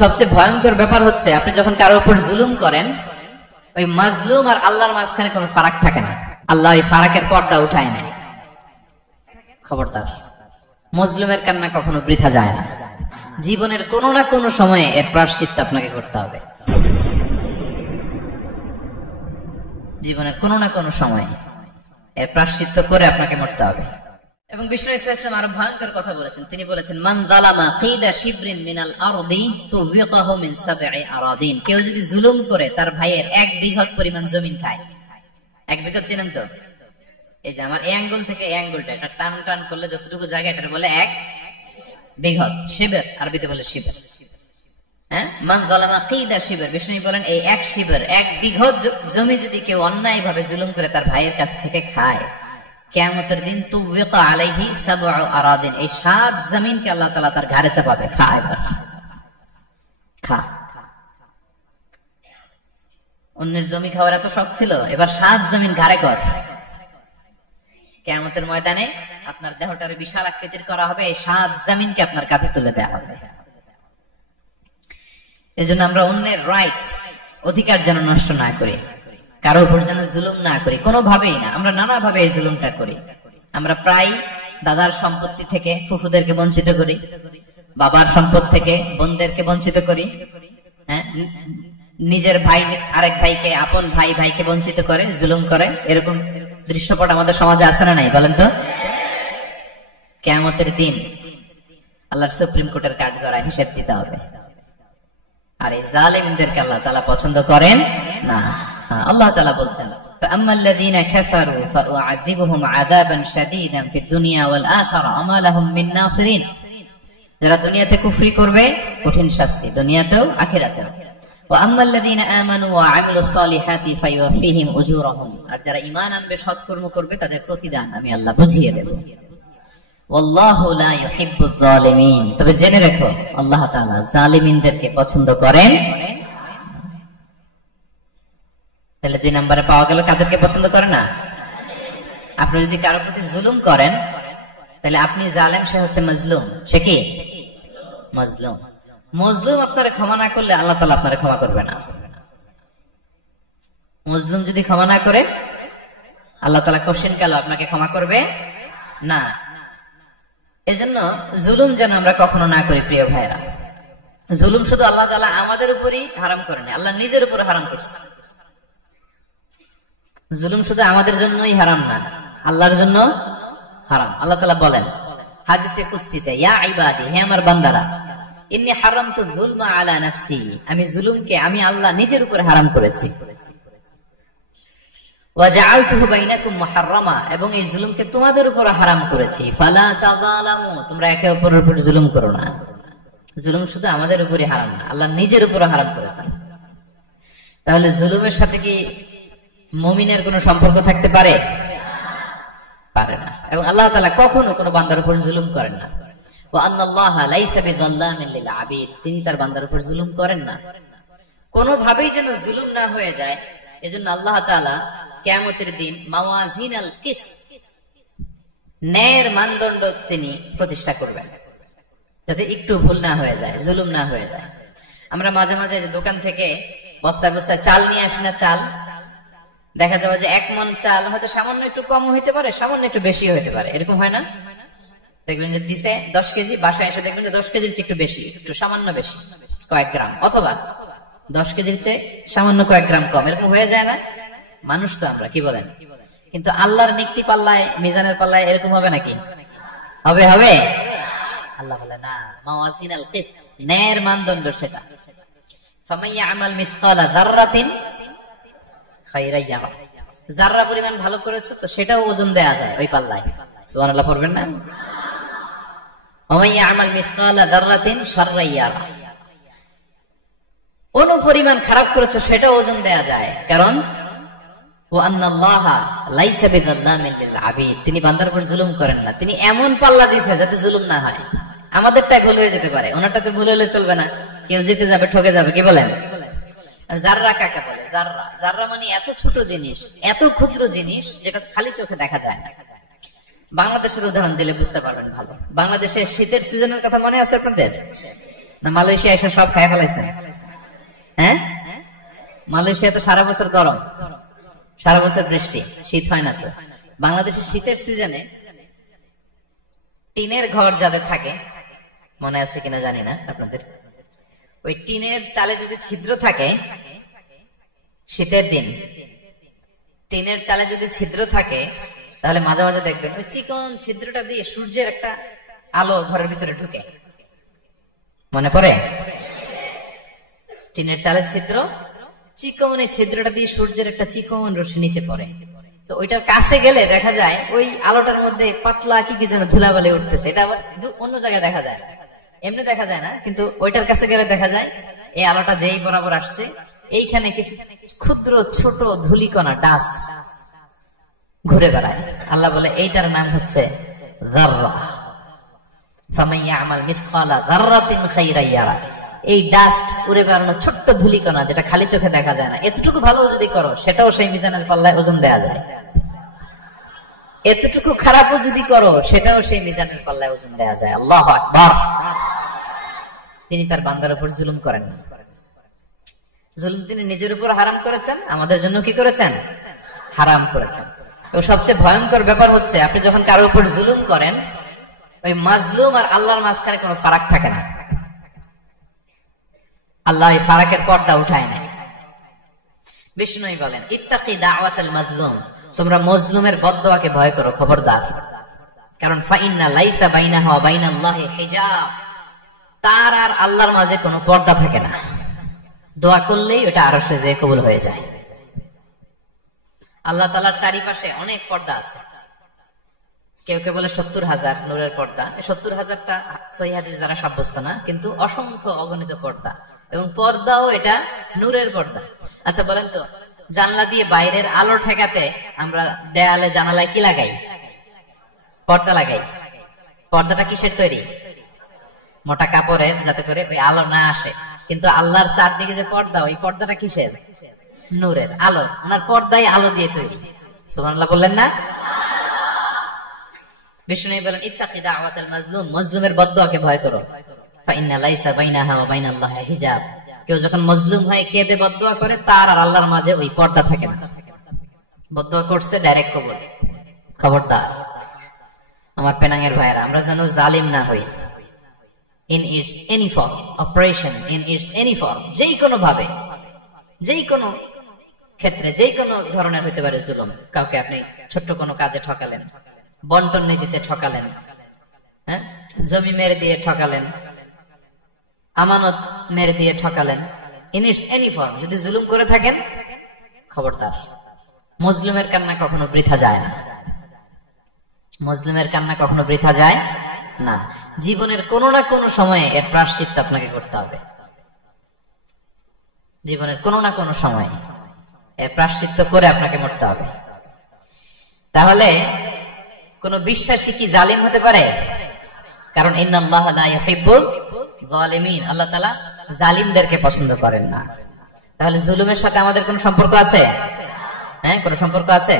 সবচেয়ে ভয়ঙ্কর ব্যাপার হচ্ছে আপনি যখন কারোর উপর জুলুম করেন, ওই মাজলুম আর আল্লাহর মাঝখানে কোনো ফারাক থাকে না। আল্লাহ ওই ফারাকের পর্দা উঠায় নেয়। খবরদার, মজলুমের কান্না কখনো বৃথা যায় না। জীবনের কোনো না কোনো সময়ে এর প্রায়শ্চিত্ত আপনাকে করতে হবে। জীবনের কোনো না কোনো সময়ে এর প্রায়শ্চিত্ত করে আপনাকে মরতে হবে। এবং বিষ্ণু ইসলাম আরো ভয়ঙ্কর কথা বলেছেন। তিনি বলেছেন, মান যালামা কিদা শিবরিন মিনাল আরদি তুবিকাহু মিন সাবঈ আরাদিন। কেউ যদি জুলুম করে তার ভাইয়ের 1 বিঘত পরিমাণ জমি খায়। 1 বিঘত চেনেন তো? এই যে আমার এই আঙ্গুল থেকে এই আঙ্গুলটা, এটা টান টান করলে যতটুকু জায়গা, এটা বলে 1 বিঘত। শিবর আরবিতে বলে শিবর। হ্যাঁ, মান যালামা কিদা শিবর। বিষ্ণু বলেন এই 1 শিবর, 1 বিঘত জমি যদি কেউ অন্যায় ভাবে জুলুম করে তার ভাইয়ের কাছ থেকে খায়, কিয়ামতের দিন তুবিকা আলাইহি সাবউ আরাদিন, এই 7 জমিনকে আল্লাহ তাআলা তার ঘাড়ে চাপাবে। খা এবার, খা। অন্যের জমি খাওয়ার এত শখ ছিল, এবার 7 জমিন ঘাড়ে কর। কিয়ামতের ময়দানে আপনার দেহটারে বিশাল আকৃতির করা হবে, এই 7 জমিনকে আপনার কাঁধে তুলে দেওয়া হবে। এজন্য আমরা অন্যের রাইটস, অধিকার যেন নষ্ট না করি, কারো উপর যেন জুলুম না করি, কোনোভাবেই না। আমরা নানাভাবে এই জুলুমটা করি। আমরা প্রায় দাদার সম্পত্তি থেকে ফুফুদেরকে বঞ্চিত করি, বাবার সম্পদ থেকে বোনদেরকে বঞ্চিত করি। হ্যাঁ, নিজের ভাই আরেক ভাইকে, আপন ভাই ভাইকে বঞ্চিত করে, জুলুম করে। এরকম দৃশ্যপট আমাদের সমাজে আছে না নাই বলেন তো? কিয়ামতের দিন আল্লাহর সুপ্রিম কোর্টের কাঠগড়ায় হিসেব দিতে হবে। আর এই জালিমদেরকে আল্লাহ তাআলা পছন্দ করেন না। আল্লাহ তাআলা বলছেন, ফাআম্মাল্লাযীনা কাফারু ফাউআযিবুহুম আযাবান শাদীদান ফিদ দুনিয়া ওয়াল আখিরা ওয়া মা লাহুম মিন নাসিরিন। যারা দুনিয়াতে কুফরি করবে, কঠিন শাস্তি দুনিয়াতেও আখিরাতেও। ওয়া আম্মাল্লাযীনা আমানু ওয়া আমিলুস সালিহাতি ফায়ুওয়াফিহিম উজুরাহুম। আর যারা ঈমান আনবে, সৎকর্ম করবে, তাদের প্রতিদান আমি আল্লাহ বুঝিয়ে দেব। ওয়াল্লাহু লা ইউহিব্বুয যালিমিন। তবে জেনে রেখো, আল্লাহ তাআলা জালিমিনদেরকে পছন্দ করেন। তাহলে 2 নম্বরে পাওয়া গেল কাদেরকে পছন্দ করে না? আপনি যদি কারো প্রতি জুলুম করেন, তাহলে আপনি জালেম, সে হচ্ছে মাজলুম। সে কি? মাজলুম। মজলুম আপনারে ক্ষমা না করলে আল্লাহ তাআলা আপনারে ক্ষমা করবে না। মজলুম যদি ক্ষমা না করে, আল্লাহ তাআলা কোশ্চেন কালো আপনাকে ক্ষমা করবে না। এজন্য জুলুম যেন আমরা কখনো না করি প্রিয় ভাইরা। জুলুম শুধু আল্লাহ তাআলা আমাদের উপরই হারাম করেন, আল্লাহ নিজের উপর হারাম করছে। জুলুম শুধু আমাদের জন্যই হারাম না, আল্লাহর জন্য হারাম। আল্লাহ তাআলা বলেন হাদিসে কুদসিতে, ইয়া ইবাদি, হে আমার বান্দারা, ইন্নী হারামতু যুলমা আলা নাফসি, আমি জুলুমকে আমি আল্লাহ নিজের উপর হারাম করেছি। ওয়া জাআলতুহু বাইনাকুম মুহাররামা, এবং এই জুলুমকে তোমাদের উপর হারাম করেছি। ফালা তাযালামু, তোমরা একে অপরের উপর জুলুম করো না। জুলুম শুধু আমাদের উপরই হারাম না, আল্লাহ নিজের উপর হারাম করেছেন। তাহলে জুলুমের সাথে কি মুমিনের কোনো সম্পর্ক থাকতে পারে? পারে না। এবং আল্লাহ তাআলা কখনো কোনো বান্দার উপর জুলুম করেন না। ওয়া আন্নাল্লাহা লাইসা বিযাল্লামিন লিল আবিদ, তিনি তার বান্দার উপর জুলুম করেন না। কোনোভাবেই যেন জুলুম না হয়ে যায়, এজন্য আল্লাহ তাআলা কিয়ামতের দিন মাওয়াজিনাল কিসত, ন্যায়ের মানদণ্ড তিনি প্রতিষ্ঠা করবেন, যাতে একটু ভুল না হয়ে যায়, জুলুম না হয়ে যায়। আমরা মাঝে মাঝে যে দোকান থেকে বস্তায় বস্তায় চাল নিয়ে আসি না, চাল দেখা যাবে যে 1 মণ চাল হয়তো সামান্য একটু কম হইতে পারে, সামান্য একটু বেশি হইতে পারে, এরকম হয় না? দেখবেন যে দিছে 10 কেজি, বাসায় এসে দেখবেন যে 10 কেজির চেয়ে একটু বেশি, একটু সামান্য বেশি কয়েক গ্রাম, অথবা 10 কেজির চেয়ে সামান্য কয়েক গ্রাম কম, এরকম হয়ে যায় না? মানুষ তো আমরা, কি বলেন? কিন্তু আল্লাহর নিক্তি পাল্লায়, মিজানের পাল্লায় এরকম হবে নাকি? হবে? হবে? আল্লাহ বলে না, মাওয়াজিনাল কিসত, ন্যায়ের মানদণ্ড সেটা। ফামান ইয়ামাল মিসকালা যাররাতিন খায়রান ইয়ারা, যাররা পরিমাণ ভালো করেছো তো সেটাও ওজন দেয়া যায় ওই পাল্লায়। সুবহানাল্লাহ পড়বেন না? ওমান ইয়ামাল মিসকালা যাররাতিন শাররান ইয়ারা, অনুপরিমাণ খারাপ করেছো সেটাও ওজন দেয়া যায়। কারণ ওয়া আন্নাল্লাহা লাইসা বিযাল্লামিন লিল আবিদ, তিনি বান্দার উপর জুলুম করেন না। তিনি এমন পাল্লা দিয়েছে যাতে জুলুম না হয়। আমাদেরটাই ভুল হয়ে যেতে পারে, ওনারটাতে ভুল হলে চলবে না, কেউ জিতে যাবে, ঠকে যাবে, কি বলেন? জাররা কাকে বলে? জাররা, জাররা মানে এত ছোট জিনিস, এত ক্ষুদ্র জিনিস যেটা খালি চোখে দেখা যায় না। বাংলাদেশের উদাহরণ দিলে বুঝতে পারবেন ভালো। বাংলাদেশের শীতের সিজনের কথা মনে আছে আপনাদের? না মালয়েশিয়া এসে সব খাই ফেলাইছেন? হ্যাঁ, মালয়েশিয়া তো সারা বছর গরম, সারা বছর বৃষ্টি, শীত হয় না। তো বাংলাদেশে শীতের সিজনে টিনের ঘর যাদের থাকে, মনে আছে কিনা জানি না আপনাদের, ওই টিনের চালে যদি ছিদ্র থাকে, শীতের দিন টিনের চালে যদি ছিদ্র থাকে, তাহলে মাঝে মাঝে দেখবেন ওই চিকন ছিদ্রটা দিয়ে সূর্যের একটা আলো ঘরের ভিতরে ঢুকে। মনে পড়ে? টিনের চালের ছিদ্র, চিকন এই ছিদ্রটা দিয়ে সূর্যের একটা চিকন রশ্মি নিচে পড়ে। তো ওইটার কাছে গেলে দেখা যায় ওই আলোটার মধ্যে পাতলা কি কি যেন ধুলাবালি উঠতেছে। এটা আবার অন্য জায়গায় দেখা যায়, এমনি দেখা যায় না, কিন্তু ওইটার কাছে গেলে দেখা যায় এই আলোটা যেই বরাবর আসছে, এইখানে কিছু ক্ষুদ্র ছোট ধূলিকণা, ডাস্ট ঘুরে বেড়ায়। আল্লাহ বলে এইটার নাম হচ্ছে যাররা। ফামান ইয়ামাল মিসকালা যাররাতিন খাইরান ইয়ারা। এই ডাস্ট উড়ে বেড়ানো ছোট্ট ধূলিকণা, যেটা খালি চোখে দেখা যায় না, এতটুকু ভালো যদি করো, সেটাও সেই মিজানের পাল্লায় ওজন দেয়া যায়। এতটুকু খারাপও যদি করো, সেটাও সেই মিজানের পাল্লায় ওজন দেয়া যায়। আল্লাহু আকবার। তিনি তার বান্দার উপর জুলুম করেন না। জুলুম তিনি নিজের উপর হারাম করেছেন, আমাদের জন্য কি করেছেন? হারাম করেছেন। এবং সবচেয়ে ভয়ঙ্কর ব্যাপার হচ্ছে, আপনি যখন কারোর উপর জুলুম করেন, ওই মাজলুম আর আল্লাহর মাঝখানে কোনো ফারাক থাকে না। আল্লাহ এই ফারাকের পর্দা উঠায় নাই। বিষ্ণু বলেন, ইত্তাকি দাওয়াতাল মাজলুম, তোমরা মজলুমের বদদোয়াকে ভয় করো, খবরদার। কারণ ফাইন্না লাইসা বাইনাহা ওয়া বাইনাল্লাহি হিজাব, তার আর আল্লাহর মাঝে কোনো পর্দা থাকে না। দোয়া করলেই ওটা আরশে যেয়ে কবুল হয়ে যায়। আল্লাহ তাআলার চারিপাশে অনেক পর্দা আছে। কেউ কেউ বলে 70,000 নূরের পর্দা। 70,000টা সহিহ হাদিস দ্বারা সাব্যস্ত না, কিন্তু অসংখ্য অগণিত পর্দা, এবং পর্দাও এটা নূরের পর্দা। আচ্ছা বলেন তো, জানলা দিয়ে বাইরের আলো ঠেকাতে আমরা দেয়ালে জানালায় কি লাগাই? পর্দা লাগাই। পর্দাটা কিসের তৈরি? মোটা কাপড়ের, যাতে করে ওই আলো না আসে। কিন্তু আল্লাহর চারদিকে যে পর্দা, ওই পর্দাটা কিসের? নূরের আলো। ওনার পর্দায় আলো দিয়ে তৈরি। সুবহানাল্লাহ বললেন না? বিষ্ণু বলেন, ইত্তাকি দাওয়াতাল মাজলুম, মজলুমের বদদোয়াকে ভয় করো। ফাইন্না লাইসা বাইনাহা ওয়া বাইনাল্লাহি হিজাব, কেউ যখন মজলুম হয়ে কেঁদে বদদোয়া করে, তার আর আল্লাহর মাঝে ওই পর্দা থাকে না। বদদোয়া করছে, ডাইরেক্ট কবুল। খবরদার আমার পেনাঙ্গের ভাইয়েরা, আমরা যেন জালিম না হই। In it's any form, operation in it's any form, যেই কোনো ভাবে, যেই কোনো ক্ষেত্রে, যেই কোনো ধরনের হইতে পারে জুলুম। কাউকে আপনি ছোট্ট কোনো কাজে ঠকালেন, বন্টন নীতিতে ঠকালেন, হ্যাঁ, জমি মেরে দিয়ে ঠকালেন, আমানত মেরে দিয়ে ঠকালেন, ইন ইটস এনি ফর্ম যদি জুলুম করে থাকেন, খবরদার। মজলুমের কান্না কখনো বৃথা যায় না। মজলুমের কান্না কখনো বৃথা যায় না। জীবনের কোনো না কোনো সময়ে এর প্রায়শ্চিত্ত আপনাকে করতে হবে। জীবনের কোনো না কোনো সময়ে এর প্রায়শ্চিত্ত করে আপনাকে মরতে হবে। তাহলে কোন বিশ্বাসী কি জালিম হতে পারে? কারণ ইন্নাল্লাহা লা ইউহিব্বুল যালিমিন, আল্লাহ তাআলা জালিমদেরকে পছন্দ করেন না। তাহলে জুলুমের সাথে আমাদের কোনো সম্পর্ক আছে? হ্যাঁ, কোনো সম্পর্ক আছে?